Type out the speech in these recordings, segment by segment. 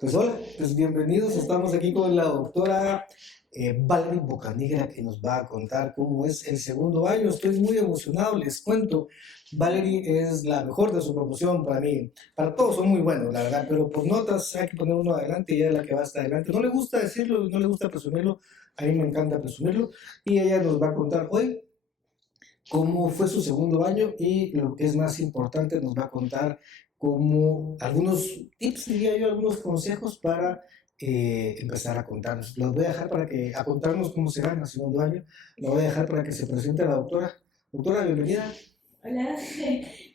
Pues hola, pues bienvenidos. Estamos aquí con la doctora Valerie Bocanegra que nos va a contar cómo es el segundo año. Estoy muy emocionado, les cuento. Valerie es la mejor de su promoción para mí. Para todos son muy buenos, la verdad, pero por notas hay que poner uno adelante y ella es la que va hasta adelante. No le gusta decirlo, no le gusta presumirlo. A mí me encanta presumirlo. Y ella nos va a contar hoy cómo fue su segundo año y lo que es más importante, nos va a contar como algunos tips, diría yo, algunos consejos para empezar a contarnos. Los voy a dejar a contarnos cómo se gana el segundo año. Lo voy a dejar para que se presente la doctora. Doctora, bienvenida. Hola,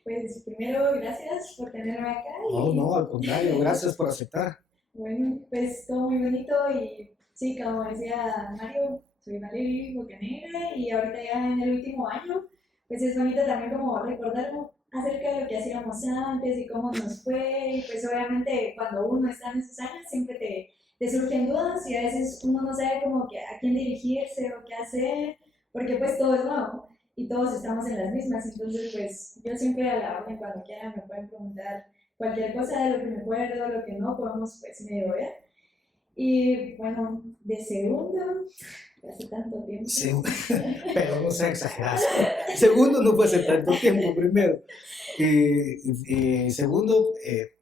pues primero gracias por tenerme acá No, y no, al contrario, gracias por aceptar. bueno, pues todo muy bonito y sí, como decía Mario, soy Valerie Bocanegra y ahorita ya en el último año, pues es bonito también como recordar acerca de lo que hacíamos antes y cómo nos fue y pues obviamente cuando uno está en esos años siempre te surgen dudas y a veces uno no sabe como que a quién dirigirse o qué hacer, porque pues todo es nuevo y todos estamos en las mismas, entonces pues yo siempre a la orden cuando quieran me pueden preguntar cualquier cosa de lo que me acuerdo, lo que no, podemos pues medio ver. Y bueno, de segundo, hace tanto tiempo. Seg- Pero no sea exagerado. Segundo, no fue hace tanto tiempo, primero. Segundo,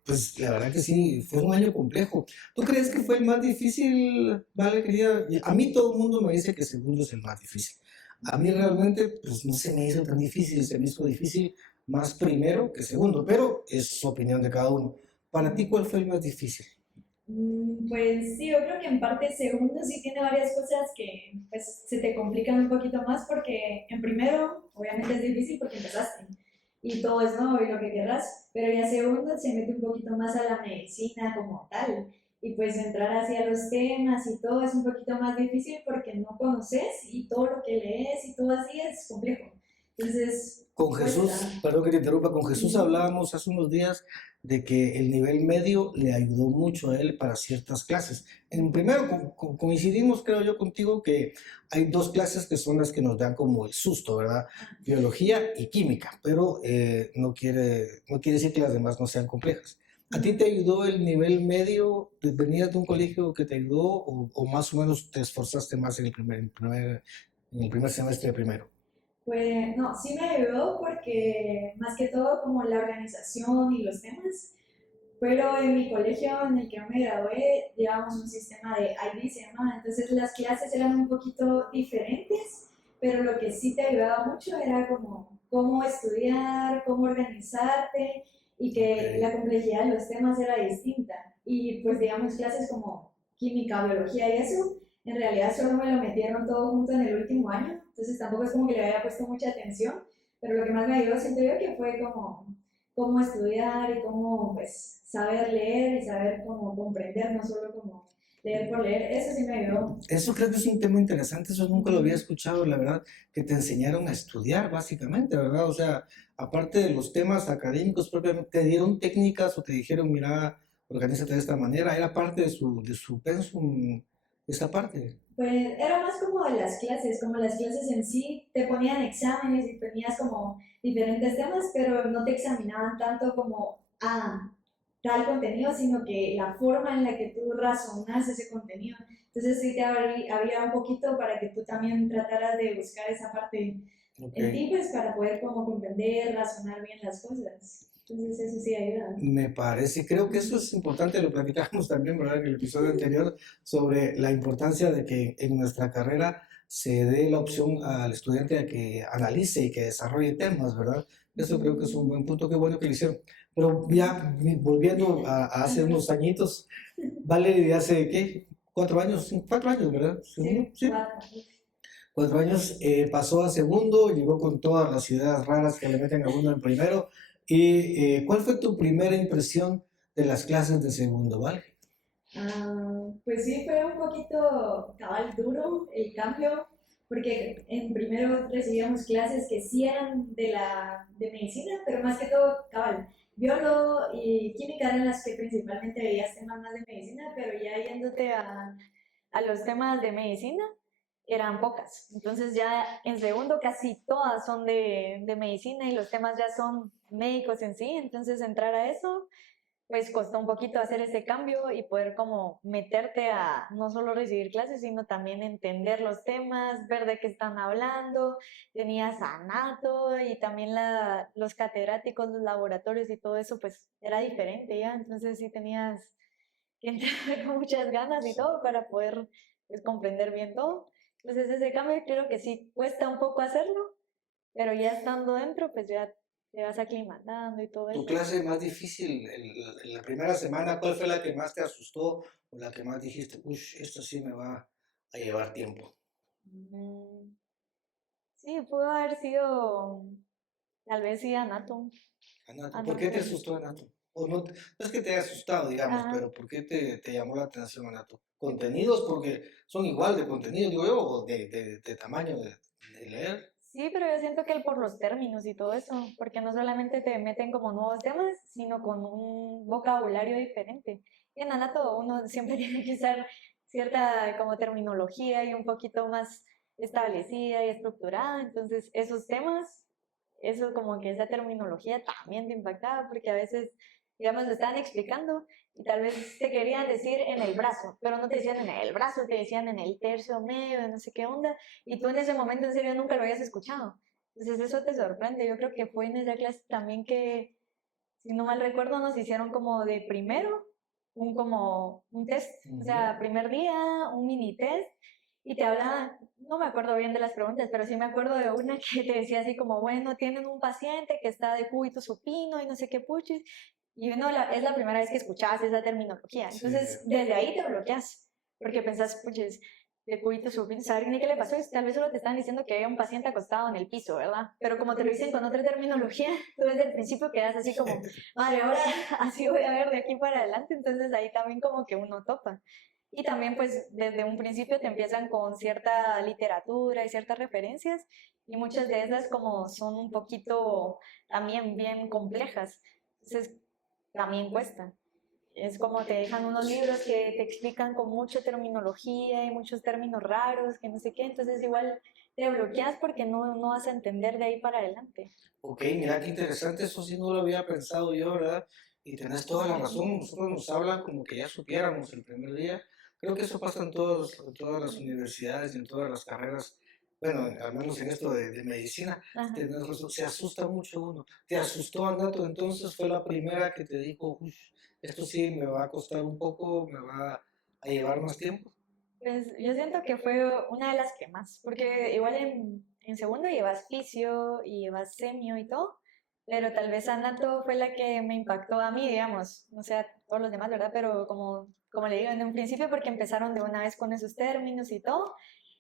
pues la verdad que sí, fue un año complejo. ¿Tú crees que fue el más difícil, Vale, querida? A mí todo el mundo me dice que segundo es el más difícil. A mí realmente, pues no se me hizo tan difícil, se me hizo difícil más primero que segundo, pero es opinión de cada uno. Para ti, ¿cuál fue el más difícil? Pues sí, yo creo que en parte segundo sí tiene varias cosas que pues se te complican un poquito más porque en primero obviamente es difícil porque empezaste y todo es nuevo y lo que querrás, pero ya segundo se mete un poquito más a la medicina como tal y pues entrar hacia los temas y todo es un poquito más difícil porque no conoces y todo lo que lees y todo así es complejo. Entonces, Con cuesta. Jesús, perdón que te interrumpa, con Jesús hablábamos hace unos días de que el nivel medio le ayudó mucho a él para ciertas clases. En primero coincidimos, creo yo, contigo que hay dos clases que son las que nos dan como el susto, ¿verdad? Biología y química, pero no quiere decir que las demás no sean complejas. ¿A ti te ayudó el nivel medio? ¿Venías de un colegio que te ayudó o más o menos te esforzaste más en el primer semestre de primero? Pues no, sí me ayudó porque más que todo como la organización y los temas, pero en mi colegio en el que yo me gradué llevábamos un sistema de IB, se llamaba, entonces las clases eran un poquito diferentes, pero lo que sí te ayudaba mucho era como cómo estudiar, cómo organizarte y Ok. que la complejidad de los temas era distinta. Y pues digamos clases como química, biología y eso, en realidad solo me lo metieron todo junto en el último año, entonces tampoco es como que le había puesto mucha atención, pero lo que más me ayudó siento yo que fue como cómo estudiar y cómo pues saber leer y saber cómo comprender, no solo como leer por leer, eso sí me ayudó. Eso creo que es un tema interesante, eso nunca lo había escuchado, la verdad, que te enseñaron a estudiar, básicamente, ¿verdad? O sea, aparte de los temas académicos propiamente, te dieron técnicas o te dijeron, mira, organízate de esta manera, era parte de su pensum, esa parte. Pues era más como las clases en sí, te ponían exámenes y tenías como diferentes temas, pero no te examinaban tanto como tal contenido, sino que la forma en la que tú razonas ese contenido. Entonces sí te había un poquito para que tú también trataras de buscar esa parte Ok. en ti, pues para poder como comprender, razonar bien las cosas. Entonces eso sí ayuda. Me parece, creo que eso es importante, lo platicamos también, ¿verdad? En el episodio anterior, sobre la importancia de que en nuestra carrera se dé la opción al estudiante a que analice y que desarrolle temas, ¿verdad? Eso creo que es un buen punto, qué bueno que lo hicieron. Pero ya volviendo a hace unos añitos, vale, de hace, ¿qué? 4 años, 4 años, ¿verdad? Segundo, Sí, sí. 4 años pasó a segundo, llegó con todas las ideas raras que le meten a uno en primero. ¿Y cuál fue tu primera impresión de las clases de segundo, vale? Pues sí, fue un poquito cabal duro el cambio, porque en primero recibíamos clases que sí eran de medicina, pero más que todo cabal. Biólogo y química eran las que principalmente veías temas más de medicina, pero ya yéndote a los temas de medicina, eran pocas. Entonces ya en segundo casi todas son de medicina y los temas ya son médicos en sí, entonces entrar a eso pues costó un poquito hacer ese cambio y poder como meterte a no solo recibir clases, sino también entender los temas, ver de qué están hablando. Tenías a Nato y también los catedráticos, los laboratorios y todo eso, pues era diferente ya. Entonces sí tenías que entrar con muchas ganas y todo para poder pues, comprender bien todo. Entonces ese cambio creo que sí cuesta un poco hacerlo, pero ya estando dentro, pues ya te vas aclimatando y todo Tu eso. clase más difícil en la primera semana, ¿cuál fue la que más te asustó o la que más dijiste, uff, esto sí me va a llevar tiempo? Mm, sí, pudo haber sido tal vez sí Anatom. Anato, ¿por qué te Anatom. asustó Anato? O no, no es que te haya asustado, digamos, Ajá. pero ¿por qué te llamó la atención Anato? ¿Contenidos? Porque son igual de contenido, digo yo, o de tamaño de leer. Sí, pero yo siento que por los términos y todo eso, porque no solamente te meten como nuevos temas, sino con un vocabulario diferente. Y en Anato uno siempre tiene que usar cierta como terminología y un poquito más establecida y estructurada. Entonces, esos temas, eso como que esa terminología también te impactaba, porque a veces, digamos, lo estaban explicando y tal vez te querían decir en el brazo, pero no te decían en el brazo, te decían en el tercio medio, de no sé qué onda, y tú en ese momento en serio nunca lo habías escuchado. Entonces eso te sorprende. Yo creo que fue en esa clase también que, si no mal recuerdo, nos hicieron como de primero, como un test, o Ujú. sea, primer día, un mini test, y te hablaban, no me acuerdo bien de las preguntas, pero sí me acuerdo de una que te decía así como, bueno, tienen un paciente que está de cúbito supino y no sé qué puchis, y uno es la primera vez que escuchabas esa terminología. Sí. Entonces, desde ahí te bloqueas, porque pensás, puches, de cúbito supino, ¿saber ni qué le pasó? Tal vez solo te están diciendo que había un paciente acostado en el piso, ¿verdad? Pero como te lo dicen con otra terminología, tú desde el principio quedas así como, madre, ahora así voy a ver de aquí para adelante, entonces ahí también como que uno topa. Y también pues desde un principio te empiezan con cierta literatura y ciertas referencias y muchas de esas como son un poquito también bien complejas, entonces también cuesta. Es como te dejan unos libros que te explican con mucha terminología y muchos términos raros, que no sé qué, entonces igual te bloqueas porque no vas a entender de ahí para adelante. Ok, mira qué interesante, eso sí no lo había pensado yo, ¿verdad? Y tenés toda la razón, nosotros nos hablan como que ya supiéramos el primer día. Creo que eso pasa en todas las universidades y en todas las carreras, bueno, al menos en esto de medicina, Ajá. tenés razón, se asusta mucho uno. ¿Te asustó Anato? Entonces fue la primera que te dijo, uff, esto sí me va a costar un poco, me va a llevar más tiempo. Pues yo siento que fue una de las que más, porque igual en segundo llevas fisio y llevas semio y todo, pero tal vez Anato fue la que me impactó a mí, digamos, no sé a todos los demás, ¿verdad? Pero como le digo en un principio, porque empezaron de una vez con esos términos y todo,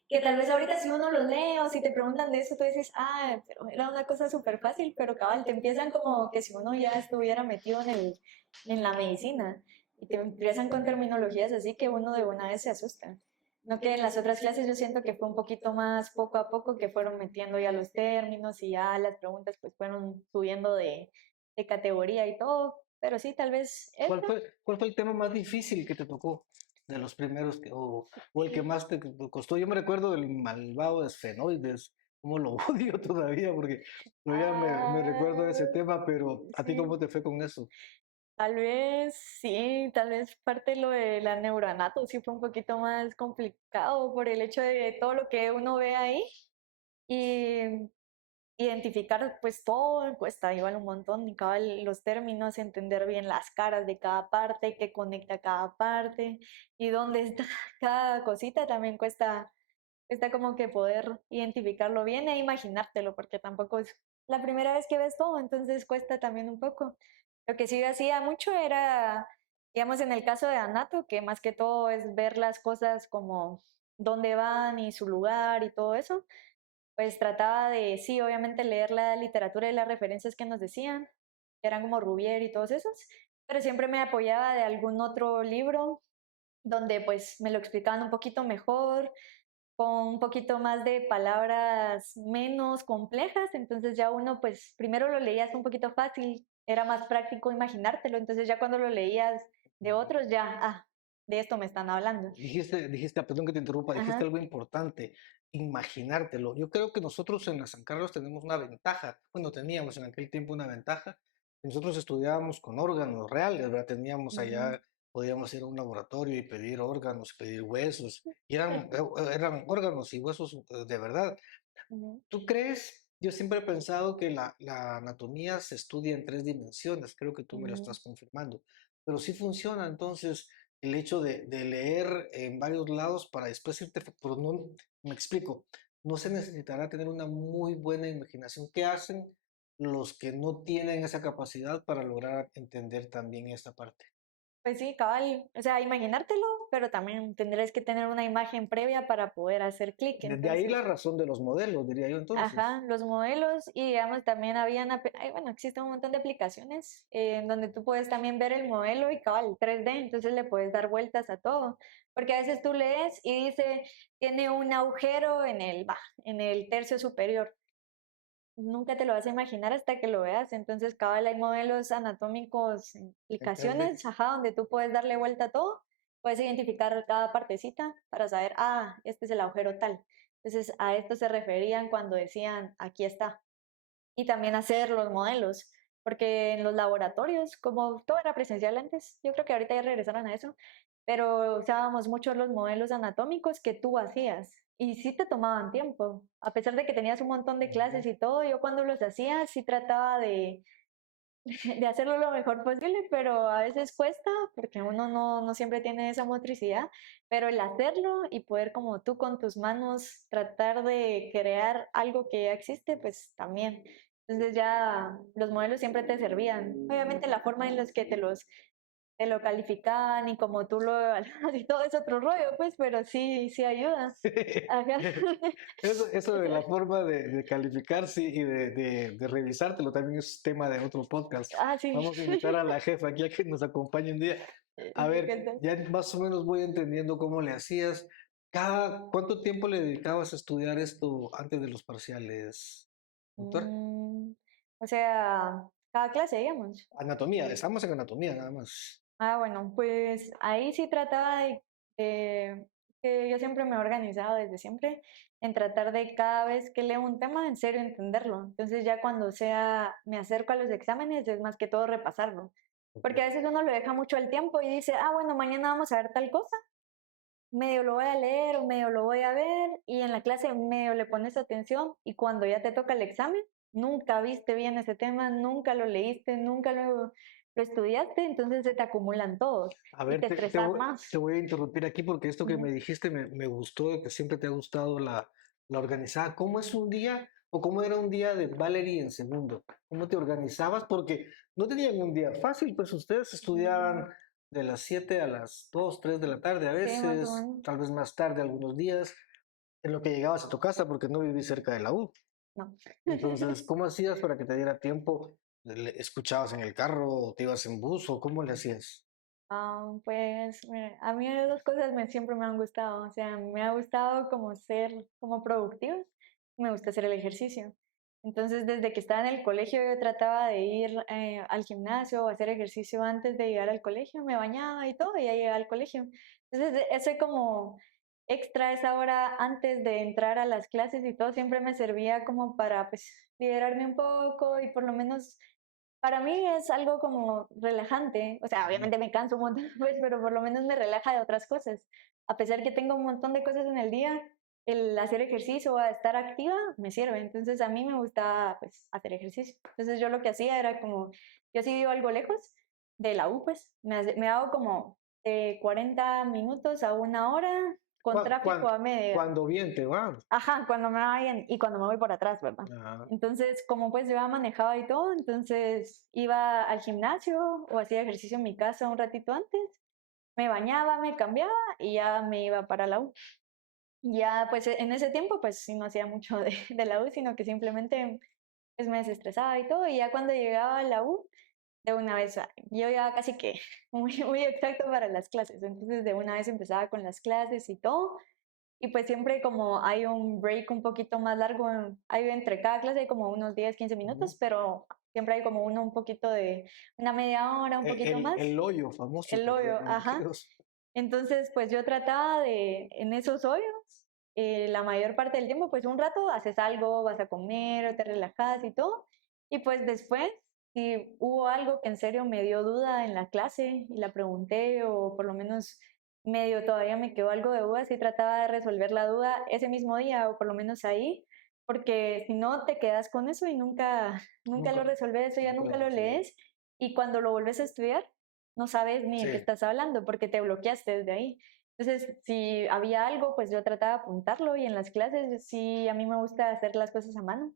que tal vez ahorita si uno los lee o si te preguntan de eso, tú dices, ah, pero era una cosa súper fácil, pero cabal, te empiezan como que si uno ya estuviera metido en la medicina y te empiezan con terminologías así que uno de una vez se asusta. No que en las otras clases yo siento que fue un poquito más poco a poco que fueron metiendo ya los términos y ya las preguntas pues fueron subiendo de categoría y todo, pero sí, tal vez esta. Cuál fue el tema más difícil que te tocó de los primeros o el que más te costó? Yo me recuerdo del malvado de esfenoides, como lo odio todavía porque todavía me recuerdo de ese Ah, tema, pero ¿a ti sí. cómo te fue con eso? Tal vez sí, tal vez parte de lo de la neuroanato sí fue un poquito más complicado por el hecho de todo lo que uno ve ahí y identificar pues todo cuesta igual un montón y cabal los términos, entender bien las caras de cada parte, qué conecta cada parte y dónde está cada cosita también cuesta como que poder identificarlo bien e imaginártelo porque tampoco es la primera vez que ves todo, entonces cuesta también un poco. Lo que sí hacía mucho era, digamos, en el caso de Anato, que más que todo es ver las cosas como dónde van y su lugar y todo eso, pues trataba de, sí, obviamente leer la literatura y las referencias que nos decían, que eran como Rubier y todos esos, pero siempre me apoyaba de algún otro libro donde pues me lo explicaban un poquito mejor, con un poquito más de palabras menos complejas, entonces ya uno pues primero lo leías un poquito fácil, era más práctico imaginártelo, entonces ya cuando lo leías de otros ya, de esto me están hablando. Perdón que te interrumpa, dijiste Ajá. algo importante, imaginártelo. Yo creo que nosotros en la San Carlos tenemos una ventaja, bueno, teníamos en aquel tiempo una ventaja, nosotros estudiábamos con órganos reales, ¿verdad? Teníamos Ujú. allá, podíamos ir a un laboratorio y pedir órganos, pedir huesos, y eran órganos y huesos de verdad. Ujú. ¿Tú crees? Yo siempre he pensado que la anatomía se estudia en tres dimensiones, creo que tú me lo Ujú. estás confirmando, pero sí funciona entonces el hecho de leer en varios lados para después irte, pero no, me explico, no se necesitará tener una muy buena imaginación. ¿Qué hacen los que no tienen esa capacidad para lograr entender también esta parte? Pues sí, cabal, o sea, imaginártelo, pero también tendrás que tener una imagen previa para poder hacer clic. Desde ahí Entonces, la razón de los modelos, diría yo entonces. ajá, los modelos y digamos también habían, bueno, existen un montón de aplicaciones en donde tú puedes también ver el modelo y cabal 3D, entonces le puedes dar vueltas a todo, porque a veces tú lees y dice, tiene un agujero en el tercio superior. Nunca te lo vas a imaginar hasta que lo veas. Entonces, cabal, hay modelos anatómicos, En 3D. aplicaciones, ajá, donde tú puedes darle vuelta a todo, puedes identificar cada partecita para saber, ah, este es el agujero tal. Entonces, a esto se referían cuando decían, aquí está. Y también hacer los modelos, porque en los laboratorios, como todo era presencial antes, yo creo que ahorita ya regresaron a eso, pero usábamos mucho los modelos anatómicos que tú hacías y sí te tomaban tiempo, a pesar de que tenías un montón de clases y todo, yo cuando los hacía sí trataba de hacerlo lo mejor posible, pero a veces cuesta porque uno no siempre tiene esa motricidad, pero el hacerlo y poder como tú con tus manos tratar de crear algo que ya existe, pues también. Entonces ya los modelos siempre te servían. Obviamente la forma en los que te lo calificaban y como tú lo evaluas y todo es otro rollo, pues, pero sí, sí ayuda. Ajá. Eso de la forma de calificar, sí, y de revisártelo también es tema de otro podcast. Ah, sí. Vamos a invitar a la jefa aquí a que nos acompañe un día. A Me ver, encanta. ya más o menos voy entendiendo cómo le hacías. ¿Cuánto tiempo le dedicabas a estudiar esto antes de los parciales, doctor? Mm, o sea, cada clase, digamos. Anatomía, estamos en anatomía nada más. Ah, bueno, pues ahí sí trataba de- que yo siempre me he organizado desde siempre en tratar de cada vez que leo un tema en serio entenderlo. Entonces ya cuando sea, me acerco a los exámenes es más que todo repasarlo. Ok. Porque a veces uno lo deja mucho al tiempo y dice, ah, bueno, mañana vamos a ver tal cosa, medio lo voy a leer o medio lo voy a ver y en la clase medio le pones atención y cuando ya te toca el examen, nunca viste bien ese tema, nunca lo leíste, nunca lo estudiaste, entonces se te acumulan todos A y ver, te estresas te más. voy a interrumpir aquí porque esto que Ujú. me dijiste me gustó, de que siempre te ha gustado la organizada. ¿Cómo es un día o cómo era un día de Valerie en segundo? ¿Cómo te organizabas? Porque no tenían un día fácil, pues ustedes Mm, estudiaban de las 7 a las 2, 3 de la tarde a sí, más o veces, menos. tal vez más tarde algunos días, en lo que llegabas a tu casa porque no vivís cerca de la U. No. Entonces, ¿cómo hacías para que te diera tiempo? ¿Escuchabas en el carro o te ibas en bus o cómo le hacías? Pues mira, a mí dos cosas siempre me han gustado, o sea, me ha gustado como ser como productivos, me gusta hacer el ejercicio. Entonces, desde que estaba en el colegio, yo trataba de ir al gimnasio o hacer ejercicio antes de llegar al colegio, me bañaba y todo, y ya llegaba al colegio. Entonces, ese como extra, esa hora antes de entrar a las clases y todo, siempre me servía como para, pues, liberarme un poco y por lo menos para mí es algo como relajante, o sea, obviamente me canso un montón, pues, pero por lo menos me relaja de otras cosas. A pesar que tengo un montón de cosas en el día, el hacer ejercicio o estar activa me sirve. Entonces a mí me gusta, pues, hacer ejercicio. Entonces yo lo que hacía era como, yo sí vivo algo lejos de la U, pues, me hago como de 40 minutos a una hora con tráfico a media. Cuando bien te va. Ajá, cuando me vayan y cuando me voy por atrás, ¿verdad? Ah, Entonces, como pues yo manejaba y todo, entonces iba al gimnasio o hacía ejercicio en mi casa un ratito antes, me bañaba, me cambiaba y ya me iba para la U. Ya pues en ese tiempo pues sí no hacía mucho de la U, sino que simplemente pues me desestresaba y todo, y ya cuando llegaba a la U, de una vez, yo ya casi que muy exacto para las clases, entonces de una vez empezaba con las clases y todo. Y pues siempre como hay un break un poquito más largo, hay entre cada clase hay como unos 10 15 ujú. minutos, pero siempre hay como uno un poquito de una media hora, un poquito El más, hoyo famoso el que le hoyo, llaman ajá. aquellos. Entonces, pues yo trataba de, en esos hoyos, la mayor parte del tiempo, pues un rato haces algo, vas a comer o te relajas y todo. Y pues después si hubo algo que en serio me dio duda en la clase y la pregunté o por lo menos medio todavía me quedó algo de duda, sí trataba de resolver la duda ese mismo día o por lo menos ahí, porque si no te quedas con eso y nunca lo Nunca, resolves, eso ya nunca nunca lo lo resolví. lees y cuando lo vuelves a estudiar no sabes ni Sí, de qué estás hablando porque te bloqueaste desde ahí. Entonces, si había algo, pues yo trataba de apuntarlo y en las clases sí, a mí me gusta hacer las cosas a mano.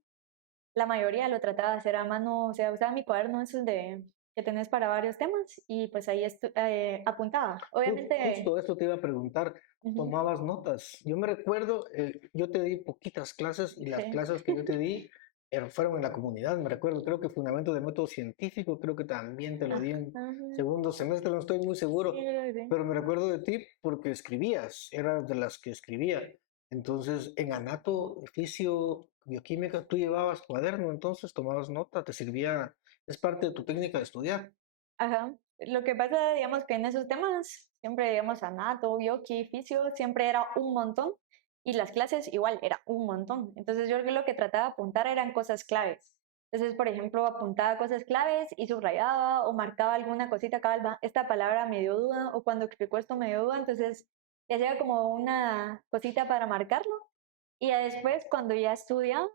La mayoría lo trataba de hacer a mano, o sea, usaba mi cuaderno esos de que tenés para varios temas y pues ahí apuntaba. Obviamente, justo esto te iba a preguntar, ujú, ¿tomabas notas? Yo me recuerdo, yo te di poquitas clases y las sí, clases que yo te di fueron en la comunidad, me recuerdo, creo que Fundamento de Método Científico, creo que también te lo di en ajá, segundo semestre, no estoy muy sí, seguro, yo creo que sí. pero me recuerdo de ti porque escribías, eras de las que escribía. Entonces, en anato, fisio, bioquímica, tú llevabas cuaderno, entonces tomabas nota, te servía, es parte de tu técnica de estudiar. Ajá. Lo que pasa, digamos, que en esos temas, siempre, digamos, anato, bioqui, fisio, siempre era un montón y las clases igual era un montón. Entonces yo lo que trataba de apuntar eran cosas claves. Entonces, por ejemplo, apuntaba cosas claves y subrayaba o marcaba alguna cosita, esta palabra me dio duda o cuando explicó esto me dio duda, entonces ya hacía como una cosita para marcarlo y ya después cuando ya estudiaba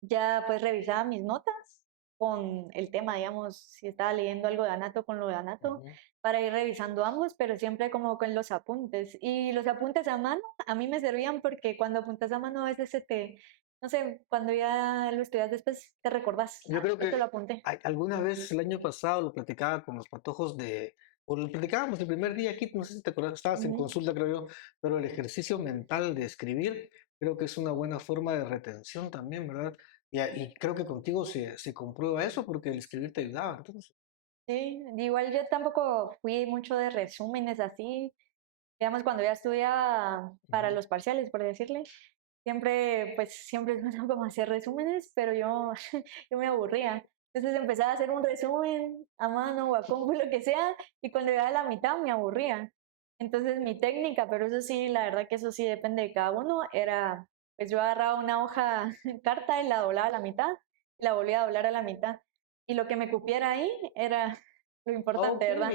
ya pues revisaba mis notas con el tema, digamos, si estaba leyendo algo de anato con lo de anato, Ujú. para ir revisando ambos, pero siempre como con los apuntes. Y los apuntes a mano a mí me servían porque cuando apuntas a mano a veces no sé, cuando ya lo estudias después te recordás, Yo creo esto que lo apunté. alguna vez el año pasado lo platicaba con los patojos o lo platicábamos el primer día aquí, no sé si te acuerdas, estabas en Ujú. consulta, creo yo, pero el ejercicio mental de escribir creo que es una buena forma de retención también, ¿verdad? Y creo que contigo se comprueba eso porque el escribir te ayudaba, entonces. Sí, igual yo tampoco fui mucho de resúmenes así, digamos, cuando ya estudiaba para Ujú. los parciales, por decirle, siempre es bueno como hacer resúmenes, pero yo me aburría. Entonces empezaba a hacer un resumen a mano o a compu, lo que sea, y cuando llegaba a la mitad me aburría. Entonces mi técnica, pero eso sí, la verdad que eso sí depende de cada uno, era, pues yo agarraba una hoja carta y la doblaba a la mitad, y la volvía a doblar a la mitad. Y lo que me cupiera ahí era lo importante, Ok, ¿verdad?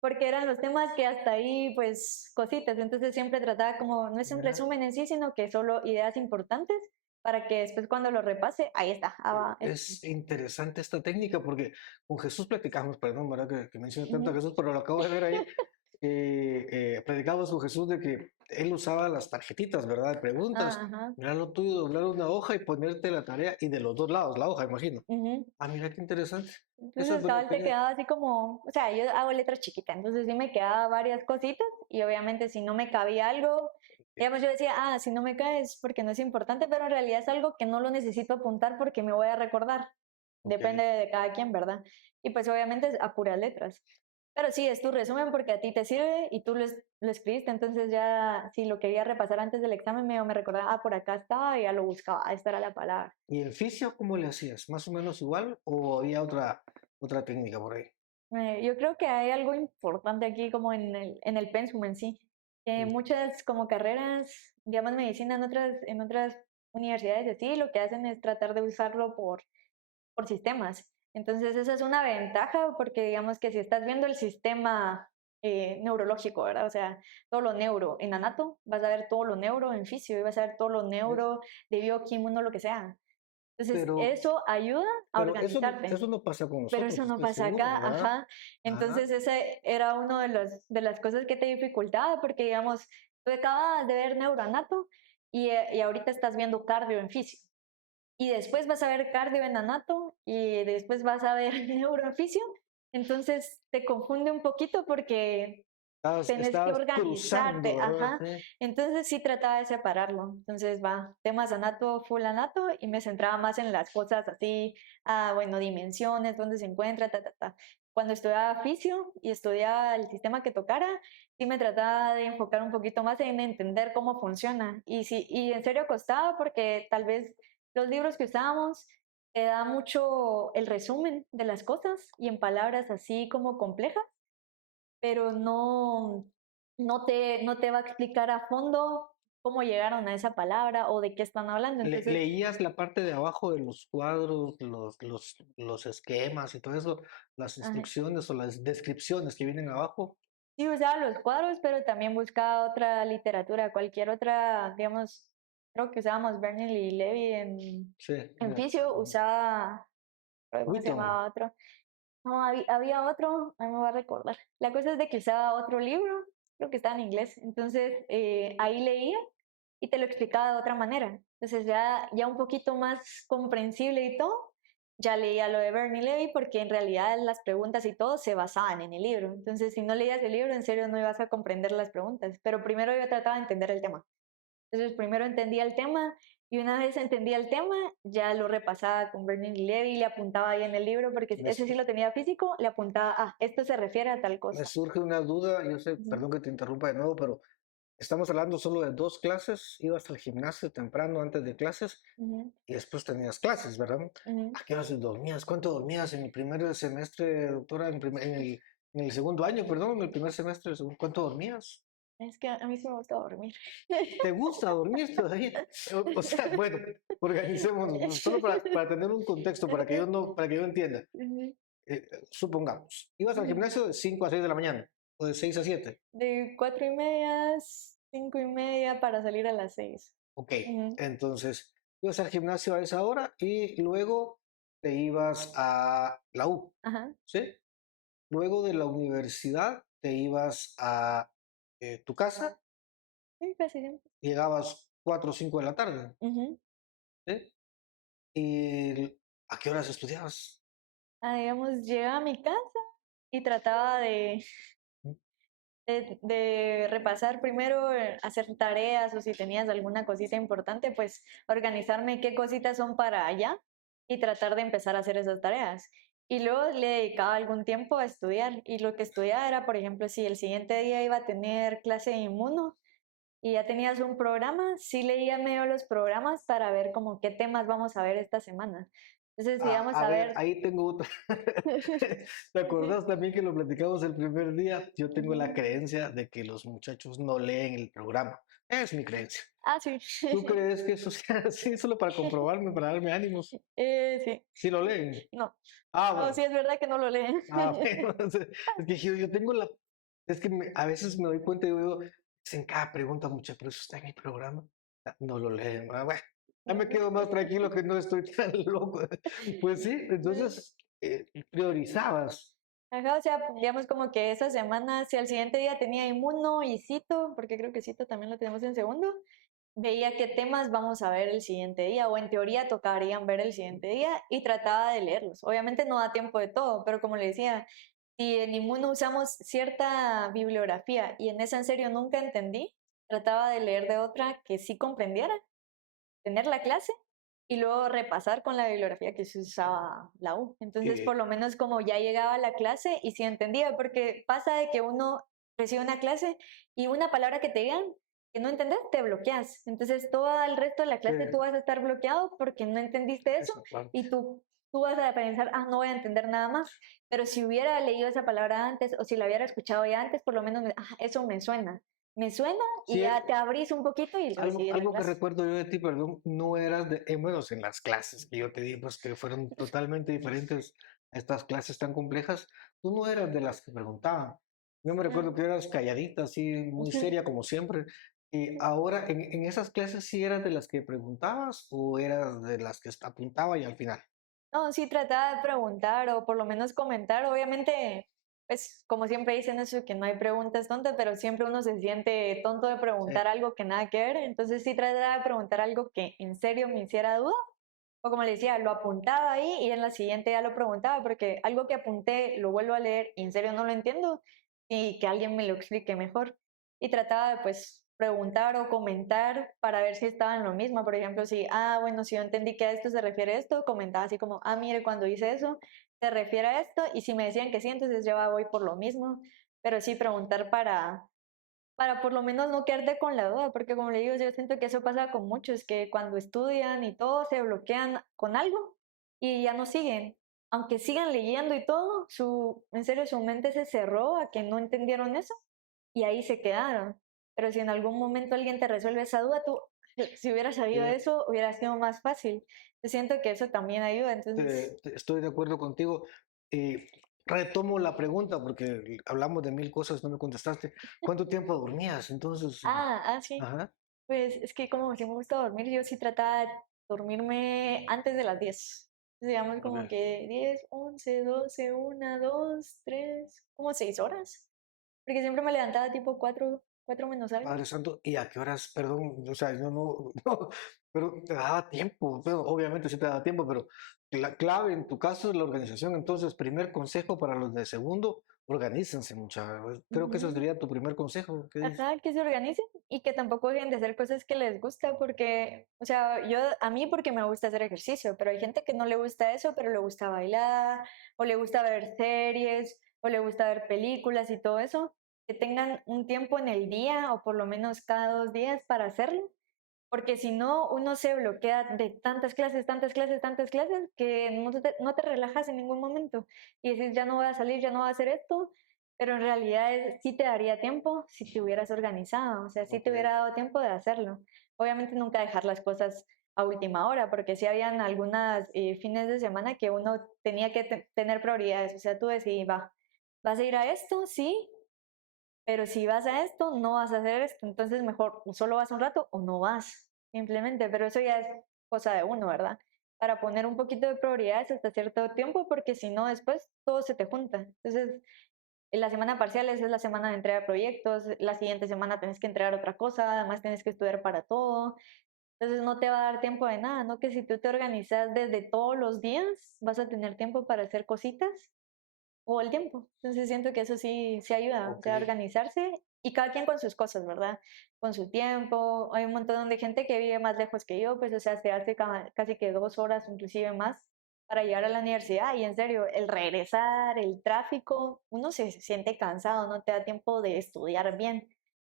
Porque eran los temas que hasta ahí, pues, cositas. Entonces siempre trataba como, no es un mira, resumen en sí, sino que solo ideas importantes para que después cuando lo repase, ahí está. es interesante esta técnica porque con Jesús platicamos, perdón, ¿verdad? Que mencioné tanto a Ujú. Jesús, pero lo acabo de ver ahí. Platicamos con Jesús de que él usaba las tarjetitas, ¿verdad? De preguntas. Ajá. Mira lo tuyo, doblar una hoja y ponerte la tarea y de los dos lados, la hoja, imagino. Ujú. Ah, mira qué interesante. Esa es Entonces, buena cabal te técnica. quedaba así como, o sea, yo hago letras chiquitas, entonces sí me quedaba varias cositas y obviamente si no me cabía algo, digamos, yo decía, si no me cae es porque no es importante, pero en realidad es algo que no lo necesito apuntar porque me voy a recordar. Ok. Depende de cada quien, ¿verdad? Y pues obviamente es a puras letras. Pero sí, es tu resumen porque a ti te sirve y tú lo escribiste, entonces ya si lo quería repasar antes del examen me recordaba, por acá estaba y ya lo buscaba, esta era la palabra. ¿Y el fisio cómo le hacías? ¿Más o menos igual o había otra técnica por ahí? Yo creo que hay algo importante aquí como en el pensum en sí. Mm. Muchas como carreras, digamos medicina en otras universidades y así, lo que hacen es tratar de usarlo por sistemas. Entonces esa es una ventaja porque digamos que si estás viendo el sistema neurológico, ¿verdad? O sea, todo lo neuro en anato, vas a ver todo lo neuro en fisio y vas a ver todo lo ¿Ves? neuro de bioquímico, lo que sea. Entonces Pero, eso ayuda a pero eso organizarte. no pasa con Pero nosotros, eso no estoy pasa seguro, acá, ¿verdad? ajá. Ah, Entonces ese era uno de las cosas que te dificultaba, porque digamos, tú acabas de ver neuroanato y ahorita estás viendo cardio en fisio. Y después vas a ver cardio en anato y después vas a ver neuro en fisio. Entonces te confunde un poquito porque tenés que estabas cruzando, organizarte, ¿verdad? ajá. Sí. Entonces sí trataba de separarlo. Entonces va, temas anato, full anato, y me centraba más en las cosas así, bueno, dimensiones, dónde se encuentra, ta, ta, ta. Cuando estudiaba fisio y estudiaba el sistema que tocara, sí me trataba de enfocar un poquito más en entender cómo funciona. Y sí, y en serio costaba porque tal vez los libros que usábamos te da mucho el resumen de las cosas y en palabras así como complejas pero no te va a explicar a fondo cómo llegaron a esa palabra o de qué están hablando. Entonces, ¿Leías la parte de abajo de los cuadros, los esquemas y todo eso, las ajá, instrucciones o las descripciones que vienen abajo? sí usaba los cuadros, pero también buscaba otra literatura, cualquier otra, digamos, creo que usábamos Bernie y Levy Sí, en fisio, usaba, ¿cómo se Witton. llamaba otro? No, había otro, ahí me voy a recordar. La cosa es de que usaba otro libro, creo que estaba en inglés, entonces ahí leía y te lo explicaba de otra manera. Entonces ya un poquito más comprensible y todo, ya leía lo de Bernie Levy porque en realidad las preguntas y todo se basaban en el libro. Entonces si no leías el libro, en serio no ibas a comprender las preguntas, pero primero yo trataba de entender el tema. Entonces primero entendía el tema y una vez entendía el tema, ya lo repasaba con Bernie Levy, le apuntaba ahí en el libro, porque Me, ese sí lo tenía físico, le apuntaba, ah, esto se refiere a tal me cosa. surge una duda, yo sé, Ujú, perdón que te interrumpa de nuevo, pero estamos hablando solo de 2 clases, ibas al gimnasio temprano antes de clases ujú, y después tenías clases, ¿verdad? ujú. ¿A qué horas dormías? ¿Cuánto dormías en el primer semestre, doctora? En el segundo año, perdón, en el primer semestre, ¿cuánto dormías? Es que a mí sí me gusta dormir. ¿Te gusta dormir todavía? O sea, bueno, organicémonos, solo para tener un contexto, para que yo entienda. Ujú, Supongamos, ibas al ujú. gimnasio de 5 a 6 de la mañana o de 6 a 7. De 4:30, 5:30 para salir a las 6. Ok, Ujú, entonces ibas al gimnasio a esa hora y luego te ibas a la U, ajá, ¿sí? Luego de la universidad te ibas a tu casa, sí, casi siempre. llegabas 4 o 5 de la tarde, Ujú. ¿sí? ¿Y a qué horas estudiabas? Ah, digamos, llegaba a mi casa y trataba de repasar primero, hacer tareas o si tenías alguna cosita importante, pues organizarme qué cositas son para allá y tratar de empezar a hacer esas tareas. Y luego le dedicaba algún tiempo a estudiar y lo que estudiaba era, por ejemplo, si el siguiente día iba a tener clase de inmuno y ya tenías un programa, sí leía medio los programas para ver como qué temas vamos a ver esta semana. Entonces, si vamos A a ver, ver... ahí tengo otra. ¿Te acordás también que lo platicamos el primer día? Yo tengo la Ujú. creencia de que los muchachos no leen el programa. Es mi creencia. Ah, sí. ¿Tú crees que eso sea así solo para comprobarme, para darme ánimos? Sí. Sí lo leen. No, Ah, no, bueno. sí es verdad que no lo leen. Bueno. Es que yo tengo la... Es que a veces me doy cuenta y digo, en cada pregunta mucha, pero eso está en el programa. No lo leen. Bueno, ya me quedo más tranquilo que no estoy tan loco. Pues sí, entonces priorizabas. Ajá, o sea, digamos como que esa semana, si al siguiente día tenía inmuno y cito, porque creo que cito también lo tenemos en segundo, veía qué temas vamos a ver el siguiente día, o en teoría tocarían ver el siguiente día y trataba de leerlos. Obviamente no da tiempo de todo, pero como le decía, si en inmuno usamos cierta bibliografía y en esa en serio nunca entendí, trataba de leer de otra que sí comprendiera, tener la clase y luego repasar con la bibliografía que se usaba la U. Entonces, por Que lo menos como ya llegaba a la clase y sí entendía, porque pasa de que uno recibe una clase y una palabra que te digan que no entendés, te bloqueas. Entonces, todo el resto de la sí, clase tú vas a estar bloqueado porque no entendiste eso esa parte. y tú vas a pensar, ah, no voy a entender nada más. Pero si hubiera leído esa palabra antes o si la hubiera escuchado ya antes, por lo menos, ah, eso me suena. Me suena y Sí, ya te abrís un poquito y algo, recibes la algo que clase. recuerdo yo de ti, perdón, no eras de, bueno, en las clases que yo te di, pues que fueron totalmente diferentes a estas clases tan complejas, tú no eras de las que preguntaban. Yo me recuerdo que eras calladita, así, muy seria como siempre. Y ahora, en esas clases, ¿sí eras de las que preguntabas o eras de las que apuntaba y al final? No, sí trataba de preguntar o por lo menos comentar. Obviamente, pues como siempre dicen eso, que no hay preguntas tontas, pero siempre uno se siente tonto de Sí. preguntar algo que nada que ver. Entonces sí trataba de preguntar algo que en serio me hiciera duda. O como le decía, lo apuntaba ahí y en la siguiente ya lo preguntaba, porque algo que apunté lo vuelvo a leer y en serio no lo entiendo y que alguien me lo explique mejor. Y trataba de pues preguntar o comentar para ver si estaba en lo mismo. Por ejemplo, si, ah, bueno, si yo entendí que a esto se refiere esto, comentaba así como, ah, mire, cuando hice eso, se refiere a esto. Y si me decían que sí, entonces yo voy por lo mismo. Pero sí preguntar para por lo menos no quedarte con la duda, porque como le digo, yo siento que eso pasa con muchos, que cuando estudian y todo se bloquean con algo y ya no siguen. Aunque sigan leyendo y todo, en serio, su mente se cerró a que no entendieron eso y ahí se quedaron. pero si en algún momento alguien te resuelve esa duda, tú, si hubieras sabido Sí. eso, hubiera sido más fácil. Yo siento que eso también ayuda, entonces, Estoy de acuerdo contigo. Eh, Retomo la pregunta porque hablamos de mil cosas, no me contestaste. ¿Cuánto tiempo dormías? Entonces, sí, ajá, pues es que como si me gusta dormir, yo sí trataba de dormirme antes de las 10. Digamos como ok. que 10, 11, 12, 1, 2, 3, como 6 horas. Porque siempre me levantaba tipo 4 menos algo. Padre Santo, ¿y a qué horas? Perdón, o sea, yo no, no, pero te daba tiempo, pero obviamente sí te daba tiempo, pero la clave en tu caso es la organización. Entonces, primer consejo para los de segundo, organícense, muchachos. Creo que ese Ujú. sería tu primer consejo. ¿Qué dices? Ajá, que se organicen y que tampoco dejen de hacer cosas que les gusta porque, o sea, a mí porque me gusta hacer ejercicio, pero hay gente que no le gusta eso, pero le gusta bailar, o le gusta ver series, o le gusta ver películas y todo eso, que tengan un tiempo en el día o por lo menos cada 2 días para hacerlo, porque si no, uno se bloquea de tantas clases, tantas clases, tantas clases, que no te relajas en ningún momento. Y decís, ya no voy a salir, ya no voy a hacer esto, pero en realidad sí te daría tiempo si te hubieras organizado, o sea, sí Ok, te hubiera dado tiempo de hacerlo. Obviamente nunca dejar las cosas a última hora, porque sí habían algunas fines de semana que uno tenía que tener prioridades, o sea, tú decís, va, ¿vas a ir a esto? Sí, pero si vas a esto, no vas a hacer esto, entonces mejor o solo vas un rato o no vas, simplemente, pero eso ya es cosa de uno, ¿verdad? Para poner un poquito de prioridades hasta cierto tiempo, porque si no, después todo se te junta. Entonces, en la semana parciales es la semana de entrega de proyectos, la siguiente semana tienes que entregar otra cosa, además tienes que estudiar para todo, entonces no te va a dar tiempo de nada, ¿no? Que si tú te organizas desde todos los días, vas a tener tiempo para hacer cositas o el tiempo. Entonces siento que eso sí, sí ayuda, o ok. sea, organizarse y cada quien con sus cosas, ¿verdad? Con su tiempo. Hay un montón de gente que vive más lejos que yo, pues, o sea, se hace casi que 2 horas, inclusive más, para llegar a la universidad. Y en serio, el regresar, el tráfico, uno se siente cansado, no te da tiempo de estudiar bien.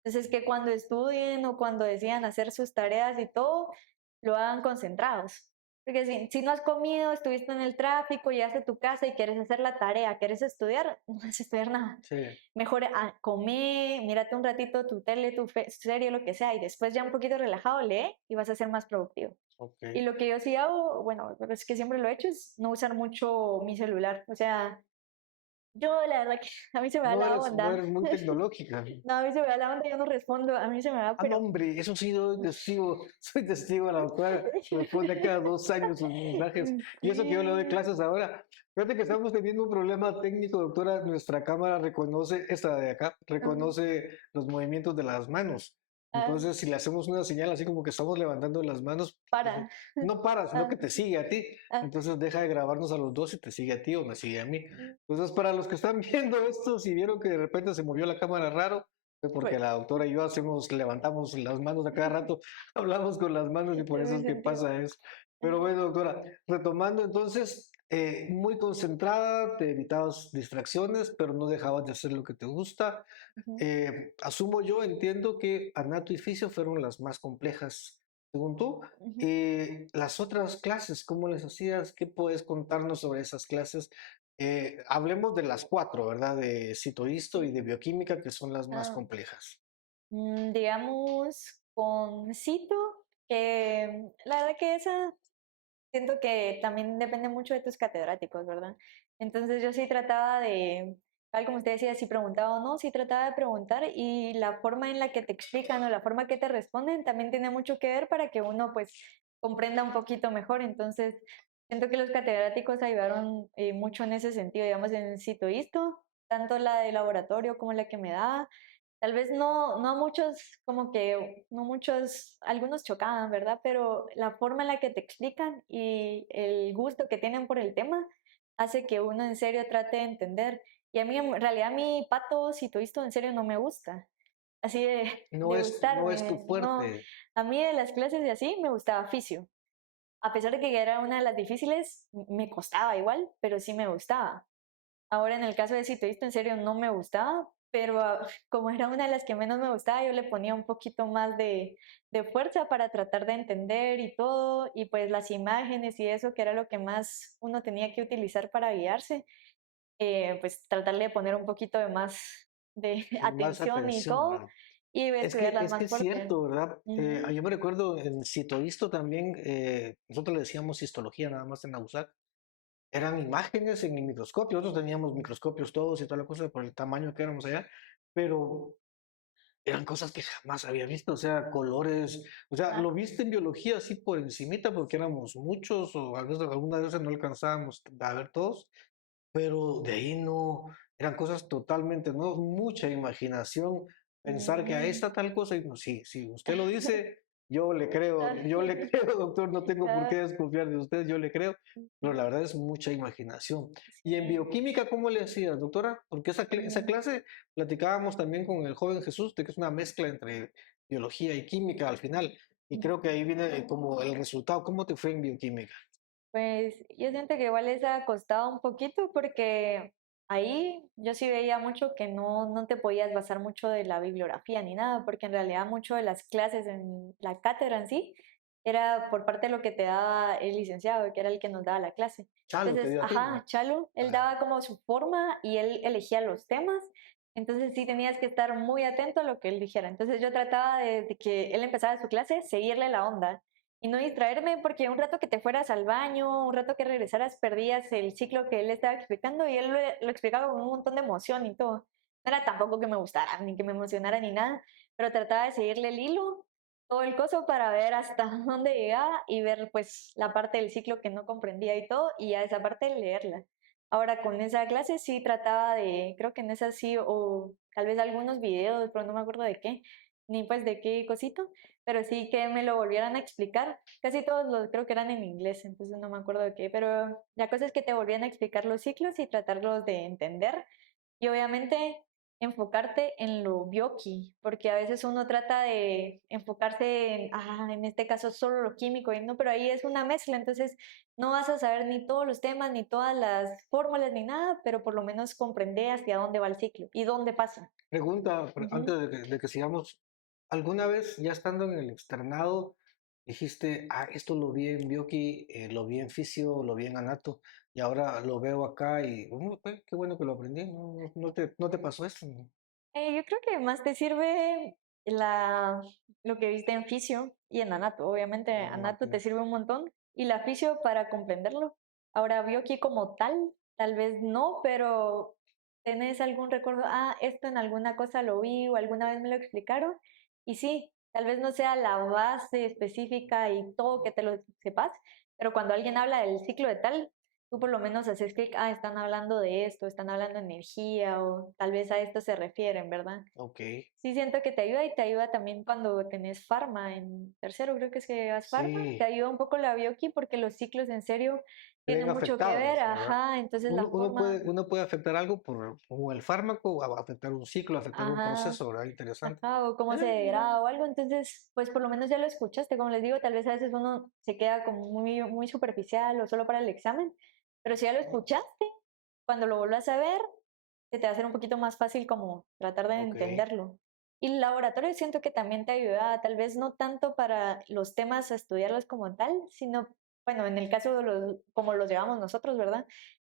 Entonces, que cuando estudien o cuando decidan hacer sus tareas y todo, lo hagan concentrados. Porque si no has comido, estuviste en el tráfico, llegaste a tu casa y quieres hacer la tarea, quieres estudiar, no vas a estudiar nada. Sí, Mejor comer, mírate un ratito tu tele, tu serie, lo que sea, y después ya un poquito relajado, lee y vas a ser más productivo. ok. Y lo que yo sí hago, bueno, pero es que siempre lo he hecho, es no usar mucho mi celular. O sea, yo la verdad que a mí se me da la No onda. eres muy tecnológica. No, a mí se me da la onda, yo no respondo, a mí se me da, No, pero... hombre, eso sí, soy testigo de la doctora, me responde cada 2 años sus mensajes. Y eso que yo le doy Sí. clases ahora. Fíjate que estamos teniendo un problema técnico, doctora. Nuestra cámara reconoce, esta de acá, Ajá. reconoce los movimientos de las manos. Ah, Entonces, si le hacemos una señal así como que estamos levantando las manos, pues, para. no para, sino Ah, que te sigue a ti. ah. Entonces, deja de grabarnos a los dos y te sigue a ti o me sigue a mí. Entonces, para los que están viendo esto, si vieron que de repente se movió la cámara raro, fue porque Pues, la doctora y yo levantamos las manos a cada rato, hablamos con las manos y por tiene eso muy es que sentido. pasa eso. Pero Ajá. bueno, doctora, retomando entonces, muy concentrada, te evitabas distracciones, pero no dejabas de hacer lo que te gusta. Ujú, Asumo yo, entiendo que anato y fisio fueron las más complejas, según tú. ujú. Las otras clases, ¿cómo les hacías? ¿Qué puedes contarnos sobre esas clases? Hablemos de las cuatro, ¿verdad? De citohisto y Sí. de bioquímica, que son las más Ah, complejas. digamos, con Cito, que la verdad que esa siento que también depende mucho de tus catedráticos, ¿verdad? Entonces yo sí trataba de, tal como usted decía, si preguntaba o no, sí trataba de preguntar y la forma en la que te explican o la forma que te responden también tiene mucho que ver para que uno pues comprenda un poquito mejor. Entonces siento que los catedráticos ayudaron mucho en ese sentido, digamos, en Citoisto, tanto la de laboratorio como la que me daba. Tal vez no a muchos, como que no muchos, algunos chocaban, ¿verdad? Pero la forma en la que te explican y el gusto que tienen por el tema hace que uno en serio trate de entender. Y a mí, en realidad, mi pato, si en serio, no me gusta. Así de No es tu gustarme, no. fuerte. A mí de las clases de así me gustaba fisio. A pesar de que era una de las difíciles, me costaba igual, pero sí me gustaba. Ahora, en el caso de Citoísta, en serio, no me gustaba, pero como era una de las que menos me gustaba, yo le ponía un poquito más de fuerza para tratar de entender y todo, y pues las imágenes y eso, que era lo que más uno tenía que utilizar para guiarse, pues tratarle de poner un poquito de más de Más atención y atención, todo, ¿verdad? y estudiar las Es que más es fuertes. cierto, ¿verdad? Ujú. Yo me recuerdo en Citoisto también, nosotros le decíamos histología nada más en la USAC, eran imágenes en el microscopio, nosotros teníamos microscopios todos y toda la cosa por el tamaño que éramos allá, pero eran cosas que jamás había visto, o sea, colores, o sea, Ah, lo viste en biología así por encimita porque éramos muchos o a veces, algunas veces no alcanzábamos a ver todos, pero de ahí no, eran cosas totalmente, no, mucha imaginación, pensar que ahí mm, está tal cosa, y no, sí, sí, usted lo dice, yo le creo, doctor, no tengo por ah, qué desconfiar de usted, yo le creo, pero la verdad es mucha imaginación. Y en sí. bioquímica, ¿cómo le hacías, doctora? Porque esa Mm, clase platicábamos también con el joven Jesús, de que es una mezcla entre biología y química al final, y creo que ahí viene como el resultado. ¿Cómo te fue en bioquímica? Pues yo siento que igual les ha costado un poquito porque ahí yo sí veía mucho que no te podías basar mucho de la bibliografía ni nada, porque en realidad mucho de las clases en la cátedra en sí era por parte de lo que te daba el licenciado, que era el que nos daba la clase. Chalo, te Entonces, dio a ti, ajá, ¿no? Chalo, él Ajá. daba como su forma y él elegía los temas. Entonces sí tenías que estar muy atento a lo que él dijera. Entonces yo trataba de que él empezara su clase, seguirle la onda y no distraerme porque un rato que te fueras al baño, un rato que regresaras, perdías el ciclo que él estaba explicando y él lo explicaba con un montón de emoción y todo. No era tampoco que me gustara, ni que me emocionara, ni nada, pero trataba de seguirle el hilo, todo el coso para ver hasta dónde llegaba y ver pues la parte del ciclo que no comprendía y todo, y a esa parte leerla. Ahora con esa clase sí trataba de, creo que en esa sí, o tal vez algunos videos, pero no me acuerdo de qué, ni pues de qué cosito, pero sí que me lo volvieran a explicar. Casi todos los creo que eran en inglés, entonces no me acuerdo de qué, pero la cosa es que te volvían a explicar los ciclos y tratarlos de entender y obviamente enfocarte en lo bioqui, porque a veces uno trata de enfocarse en, en este caso solo lo químico, y no, pero ahí es una mezcla, entonces no vas a saber ni todos los temas, ni todas las fórmulas, ni nada, pero por lo menos comprender hacia dónde va el ciclo y dónde pasa. Pregunta, Ujú. antes de que sigamos, ¿alguna vez ya estando en el externado dijiste, esto lo vi en Bioki, lo vi en Fisio, lo vi en Anato, y ahora lo veo acá y, qué bueno que lo aprendí, no te pasó esto? ¿No? Yo creo que más te sirve la, lo que viste en fisio y en anato. Obviamente, Ah, ok. anato te sirve un montón y la fisio para comprenderlo. Ahora, bioqui como tal vez no, pero ¿tenés algún recuerdo? Esto en alguna cosa lo vi o alguna vez me lo explicaron. Y sí, tal vez no sea la base específica y todo que te lo sepas, pero cuando alguien habla del ciclo de tal, tú por lo menos haces clic, están hablando de esto, están hablando de energía o tal vez a esto se refieren, ¿verdad? Ok, Sí siento que te ayuda y te ayuda también cuando tenés farma en tercero, creo que es que llevas farma, te sí, ayuda un poco la bioqui porque los ciclos en serio se ven tienen mucho que ver, afectados, ¿verdad? ajá, entonces la forma, Uno puede afectar algo por, como el fármaco, afectar un ciclo, afectar un ajá, proceso, ¿verdad? Interesante. ajá, o cómo se Mira. degrada o algo, entonces pues por lo menos ya lo escuchaste, como les digo, tal vez a veces uno se queda como muy superficial o solo para el examen, pero si ya lo escuchaste, cuando lo vuelvas a ver, se te va a hacer un poquito más fácil como tratar de Ok. entenderlo. Y el laboratorio siento que también te ayuda, tal vez no tanto para los temas a estudiarlos como tal, sino, bueno, en el caso de los, como los llevamos nosotros, ¿verdad?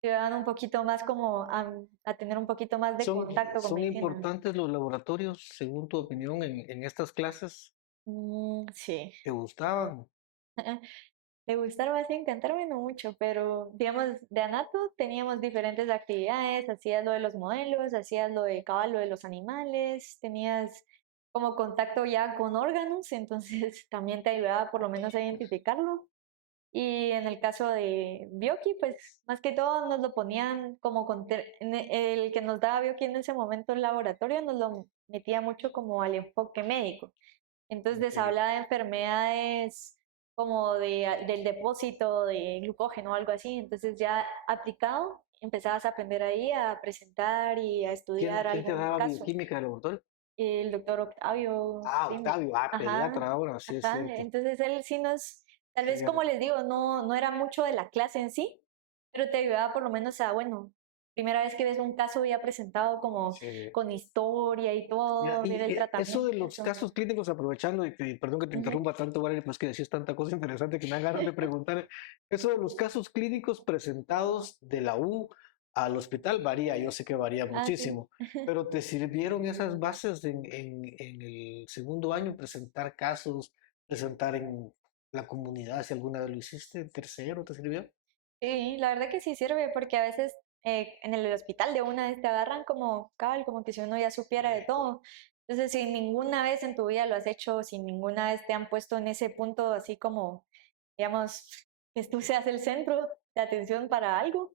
Te ayudan un poquito más como a tener un poquito más de contacto con Son medicina. importantes los laboratorios, según tu opinión, en estas clases? Sí. ¿Te gustaban? De gustar o así encantarme no mucho, pero digamos, de anato teníamos diferentes actividades, hacías lo de los modelos, hacías lo de lo de los animales, tenías como contacto ya con órganos, entonces también te ayudaba por lo menos a identificarlo. Y en el caso de Bioki, pues más que todo nos lo ponían como el que nos daba Bioki en ese momento en laboratorio nos lo metía mucho como al enfoque médico. Entonces Ok. hablaba de enfermedades como del depósito de glucógeno o algo así. Entonces ya aplicado, empezabas a aprender ahí a presentar y a estudiar Quién te algún daba caso. bioquímica de laboratorio? El doctor Octavio Primo. Octavio, Ajá, pediatra ahora, sí es ajá. cierto. Entonces él sí nos, tal vez como Genial. les digo, no era mucho de la clase en sí, pero te ayudaba por lo menos a, bueno, primera vez que ves un caso ya presentado como Sí. con historia y Mira, todo, ver y el eso tratamiento de y los eso. casos clínicos, aprovechando, y perdón que te Ujú. interrumpa tanto, Valeria, pues que decís tanta cosa interesante que me dan ganas de preguntar, eso de los casos clínicos presentados de la U al hospital varía, yo sé que varía Ah, sí. muchísimo, pero ¿te sirvieron esas bases en el segundo año, presentar casos, presentar en la comunidad, si alguna vez lo hiciste, en tercero, ¿te sirvió? Sí, la verdad que sí sirve porque a veces en el hospital de una vez te agarran como cabal, como que si uno ya supiera de todo. Entonces, si ninguna vez en tu vida lo has hecho, si ninguna vez te han puesto en ese punto así como, digamos, que tú seas el centro de atención para algo,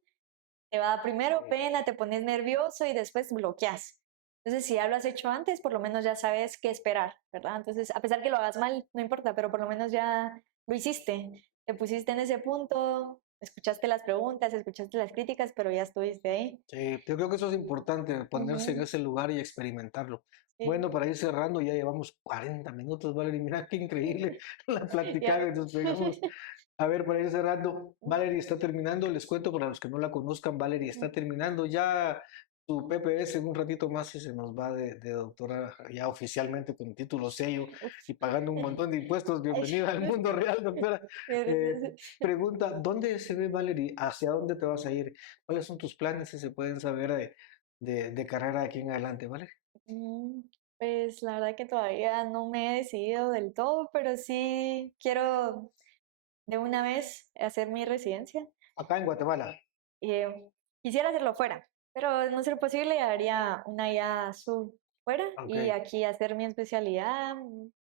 te va a dar primero pena, te pones nervioso y después bloqueas. Entonces, si ya lo has hecho antes, por lo menos ya sabes qué esperar, ¿verdad? Entonces, a pesar que lo hagas mal, no importa, pero por lo menos ya lo hiciste. Te pusiste en ese punto, escuchaste las preguntas, escuchaste las críticas, pero ya estuviste ahí. Sí, yo creo que eso es importante, ponerse en Ujú, ese lugar y experimentarlo. sí. Bueno, para ir cerrando, ya llevamos 40 minutos, Valerie, mira qué increíble la platicada Ya. que nos pegamos. A ver, para ir cerrando, Valerie está terminando, les cuento para los que no la conozcan, Valerie está terminando ya su PPS en un ratito más y se nos va de doctora ya oficialmente con título sello Uf. y pagando un montón de impuestos. Ay, Bienvenida al mundo real, doctora. Eh, gracias. pregunta, ¿dónde se ve Valerie? ¿Hacia dónde te vas a ir? ¿Cuáles son tus planes si se pueden saber de carrera de aquí en adelante, ¿vale? Mm, Pues la verdad que todavía no me he decidido del todo, pero sí quiero de una vez hacer mi residencia. Acá en Guatemala. Quisiera hacerlo fuera, pero de no ser posible, haría una ya sub fuera Ok. y aquí hacer mi especialidad.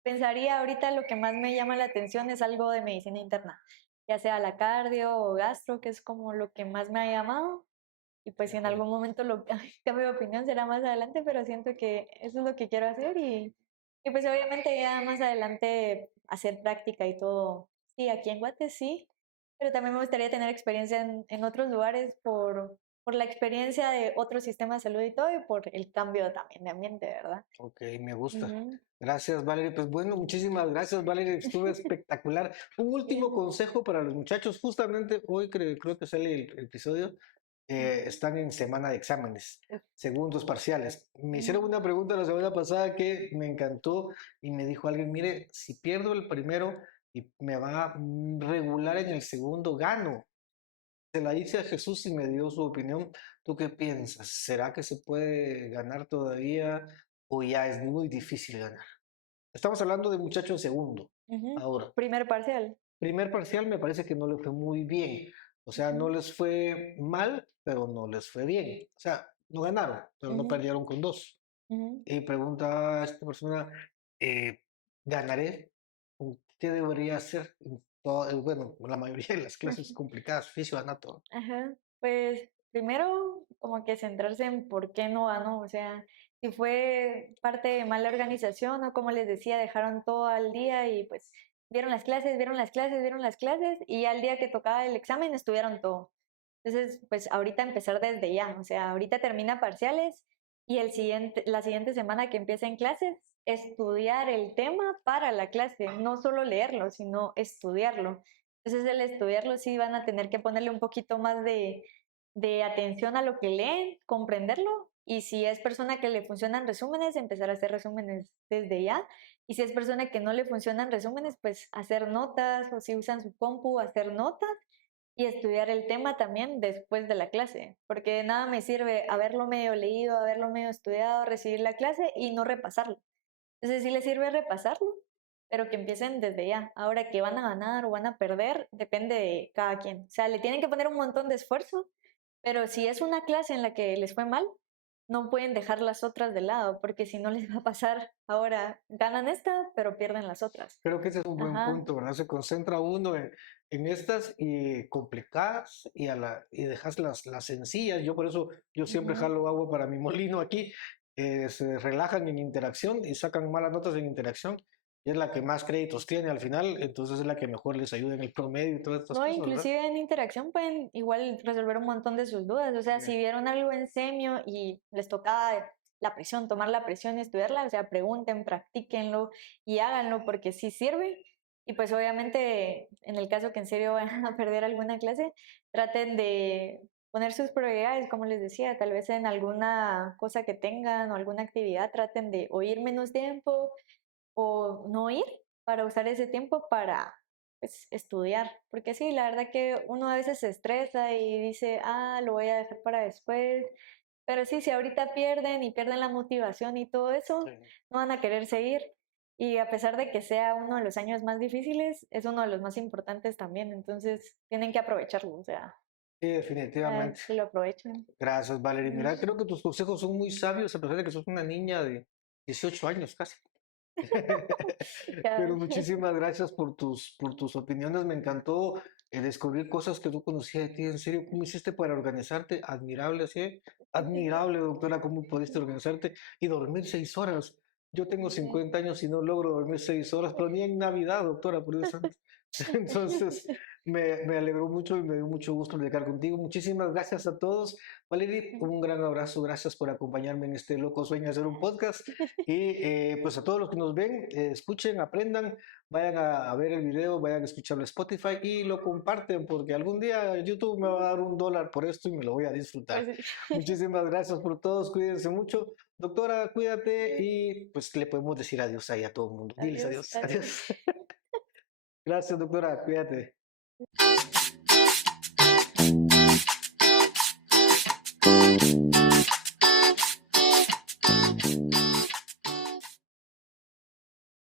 Pensaría ahorita lo que más me llama la atención es algo de medicina interna, ya sea la cardio o gastro, que es como lo que más me ha llamado. Y pues si en Ok. algún momento lo cambio de opinión será más adelante, pero siento que eso es lo que quiero hacer y pues obviamente ya más adelante hacer práctica y todo. Sí, aquí en Guate sí, pero también me gustaría tener experiencia en otros lugares por la experiencia de otro sistema de salud y todo y por el cambio también de ambiente, ¿verdad? Ok, me gusta. Ujú. Gracias, Valerie. Pues bueno, muchísimas gracias, Valerie. Estuvo espectacular. Un último Bien. consejo para los muchachos. Justamente hoy creo que sale el episodio. Están en semana de exámenes, segundos parciales. Me hicieron Ujú. una pregunta la semana pasada que me encantó y me dijo alguien, mire, si pierdo el primero y me va regular en el segundo, gano. Se la hice a Jesús y me dio su opinión. ¿Tú qué piensas? ¿Será que se puede ganar todavía o ya es muy difícil ganar? Estamos hablando de muchacho en segundo. Ujú. Ahora, Primer parcial. primer parcial me parece que no le fue muy bien. O sea, no Ujú. les fue mal, pero no les fue bien. O sea, no ganaron, pero no Ujú. perdieron con dos. Ujú. Y pregunta a esta persona, eh, ¿ganaré? ¿Qué debería hacer? Bueno, la mayoría de las clases complicadas, fisio, anato. Ajá, pues primero como que centrarse en por qué no ganó, o sea, si fue parte de mala organización o como les decía, dejaron todo al día y pues vieron las clases, vieron las clases, vieron las clases y al día que tocaba el examen estudiaron todo. Entonces, pues ahorita empezar desde ya, o sea, ahorita termina parciales y la siguiente semana que empieza en clases, estudiar el tema para la clase, no solo leerlo, sino estudiarlo. Entonces, el estudiarlo sí van a tener que ponerle un poquito más de atención a lo que leen, comprenderlo. Y si es persona que le funcionan resúmenes, empezar a hacer resúmenes desde ya. Y si es persona que no le funcionan resúmenes, pues hacer notas o si usan su compu, hacer notas y estudiar el tema también después de la clase. Porque de nada me sirve haberlo medio leído, haberlo medio estudiado, recibir la clase y no repasarlo. Entonces sí les sirve repasarlo, pero que empiecen desde ya. Ahora que van a ganar o van a perder, depende de cada quien. O sea, le tienen que poner un montón de esfuerzo, pero si es una clase en la que les fue mal, no pueden dejar las otras de lado, porque si no les va a pasar ahora, ganan esta, pero pierden las otras. Creo que ese es un buen Ajá. punto, ¿verdad? Se concentra uno en estas y complicadas y dejas las sencillas. Yo por eso, yo siempre Ujú. jalo agua para mi molino aquí. Se relajan en interacción y sacan malas notas en interacción. Y es la que más créditos tiene al final, entonces es la que mejor les ayuda en el promedio y todas estas No, cosas, ¿verdad? inclusive en interacción pueden igual resolver un montón de sus dudas. O sea, si vieron algo en semio y les tocaba la presión, tomar la presión y estudiarla, o sea, pregunten, practíquenlo y háganlo porque sí sirve. Y pues obviamente, en el caso que en serio van a perder alguna clase, traten de poner sus prioridades, como les decía, tal vez en alguna cosa que tengan o alguna actividad, traten de oír menos tiempo o no ir para usar ese tiempo para pues estudiar, porque sí, la verdad que uno a veces se estresa y dice, lo voy a dejar para después, pero sí, si ahorita pierden y pierden la motivación y todo eso, Sí. no van a querer seguir. Y a pesar de que sea uno de los años más difíciles, es uno de los más importantes también, entonces tienen que aprovecharlo, o sea, Sí, definitivamente. que lo aprovechen. Gracias, Valerie. Mira, creo que tus consejos son muy sabios, a pesar de que sos una niña de 18 años casi. Ya. Pero muchísimas gracias por tus opiniones. Me encantó descubrir cosas que no conocía de ti. En serio, ¿cómo hiciste para organizarte? Admirable, ¿sí? Admirable, doctora, cómo pudiste organizarte y dormir 6 horas. Yo tengo 50 años y no logro dormir 6 horas, pero ni en Navidad, doctora, por Dios santo. Entonces, me alegró mucho y me dio mucho gusto platicar contigo. Muchísimas gracias a todos. Valerie, un gran abrazo. Gracias por acompañarme en este loco sueño de hacer un podcast. Y pues a todos los que nos ven, escuchen, aprendan, vayan a ver el video, vayan a escucharlo en Spotify y lo comparten porque algún día YouTube me va a dar $1 por esto y me lo voy a disfrutar. Pues, Muchísimas gracias por todos, cuídense mucho. Doctora, cuídate y pues le podemos decir adiós ahí a todo el mundo. Diles adiós, adiós, adiós. Gracias, doctora, cuídate.